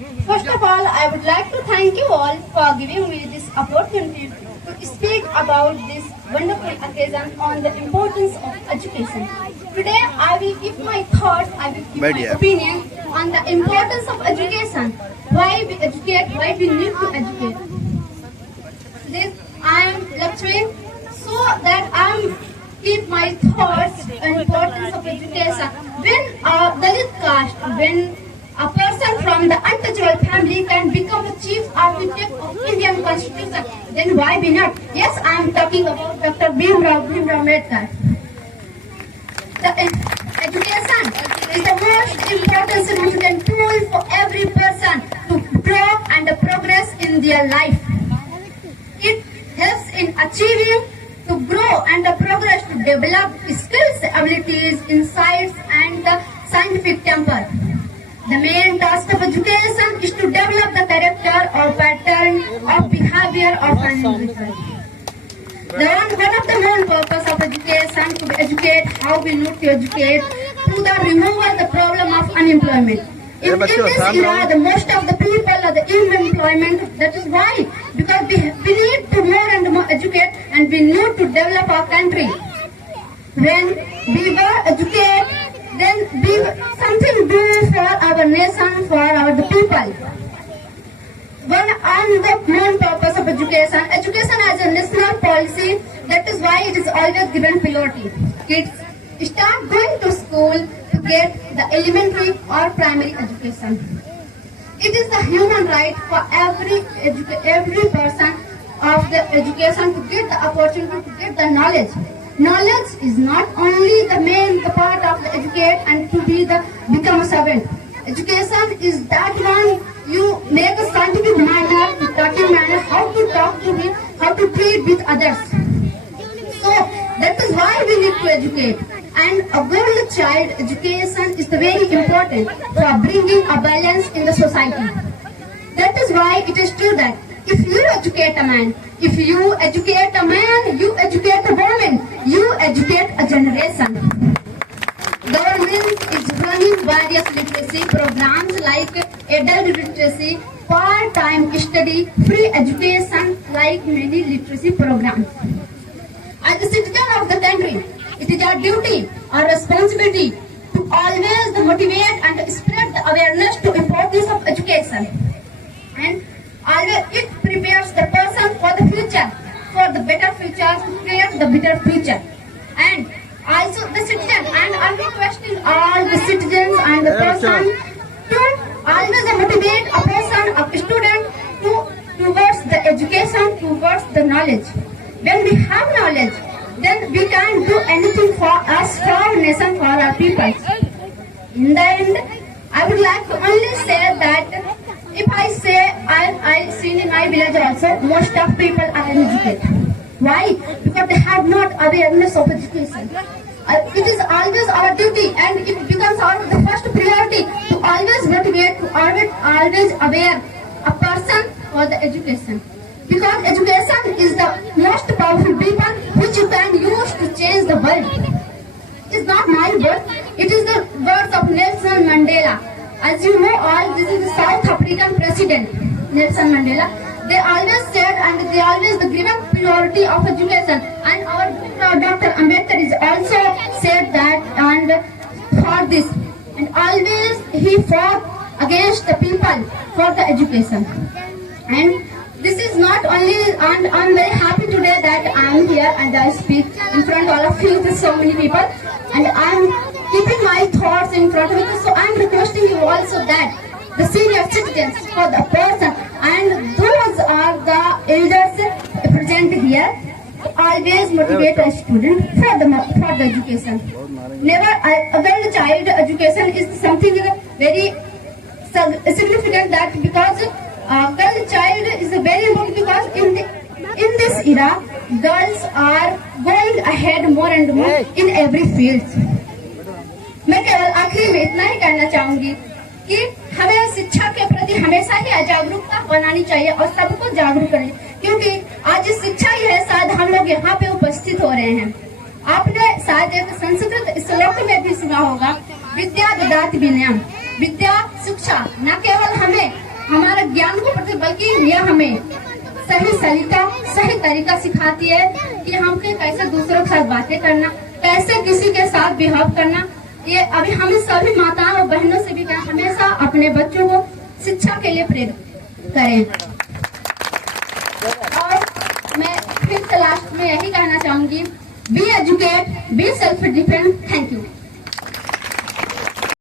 First of all, I would like to thank you all for giving me this opportunity to speak about this wonderful occasion on the importance of education. Today, I will give my thoughts, I will give my opinion on the importance of education. Why we educate, why we need to educate. This I am lecturing so that I am keep my thoughts on importance of education. When a Dalit caste, when a person from the untouchable family can become the chief architect of Indian Constitution, then why be not? Yes, I am talking about Dr. Bhimrao Ambedkar. The education is the most important significant tool for every person to grow and progress in their life. It helps in achieving to grow and progress, to develop skills, abilities, insights, and the scientific temper. The main task of education is to develop the character or pattern of behavior of an individual. One of the main purpose of education to educate how we need to educate to the removal the problem of unemployment. In this era, the most of the people are the unemployment. That is why, because we need to more and more educate, and we need to develop our country. When we were educate, then we something do for our nation, for our the people. One on the main purpose of education, education as a national policy. That is why it is always given priority. Kids start going to school to get the elementary or primary education. It is the human right for every person of the education to get the opportunity to get the knowledge. Knowledge is not only the main part of the educate and to be the become a servant. Education is that one you make a scientific manner, talking manner, how to talk to me, how to treat with others. So that is why we need to educate. And a girl child education is very important for bringing a balance in the society. That is why it is true that if you educate a man, if you educate a man, you educate a woman, you educate a generation. Government is running various literacy programs like adult literacy, part-time study, free education, like many literacy programs. As a citizen of the country, it is our duty, our responsibility to always motivate and spread the awareness to importance of education. And always it prepares the person for the future, for the better future, to create the better future. And also the citizen, and I'm requesting all the citizens and the person to always motivate a person, a student towards the education, towards the knowledge. When we have knowledge, then we can do anything for us, for our nation, for our people. In the end, I would like to only say that if I say I seen in my village also, most of people are uneducated. Why? Because they have not awareness of education. It is always our duty, and it becomes our the first priority to always motivate, to always aware a person for the education. Because education is the most powerful weapon which you can use to change the world. It's not my word, it is the words of Nelson Mandela. As you know all, this is the South African president, Nelson Mandela. They always said, and they always given priority of education. And our Dr. Ambedkar is also said that, and for this. And always he fought against the people for the education. And this is not only, and I'm very happy today that I am here and I speak in front of all of you, with so many people, and I'm keeping my thoughts in front of you. So I'm requesting you also that the senior citizens for the person, and those are the elders present here, always motivate a student for the education. Never a girl child education is something very significant, that because girl child is very important, because in this era girls are going ahead more and more in every field. मैं केवल आखिरी में इतना ही कहना चाहूंगी कि हमें शिक्षा के प्रति हमेशा ही जागरूकता बनानी चाहिए और सबको जागरूक करें, क्योंकि आज शिक्षा ही है, शायद हम लोग यहाँ पे उपस्थित हो रहे हैं। आपने शायद एक संस्कृत श्लोक में भी सुना होगा, विद्या ददाति विनयम, विद्या शिक्षा न केवल हमें हमारे ज्ञान को प्रति, बल्कि यह हमें सही सलीका, सही तरीका सिखाती है कि हमको कैसे दूसरों के साथ बातें करना, कैसे किसी के साथ बिहेव करना। ये अभी हमें सभी माताओं और बहनों से भी हमेशा अपने बच्चों को शिक्षा के लिए प्रेरित करें। और मैं फिर से लास्ट में यही कहना चाहूंगी, be educate, be self depend. Thank you.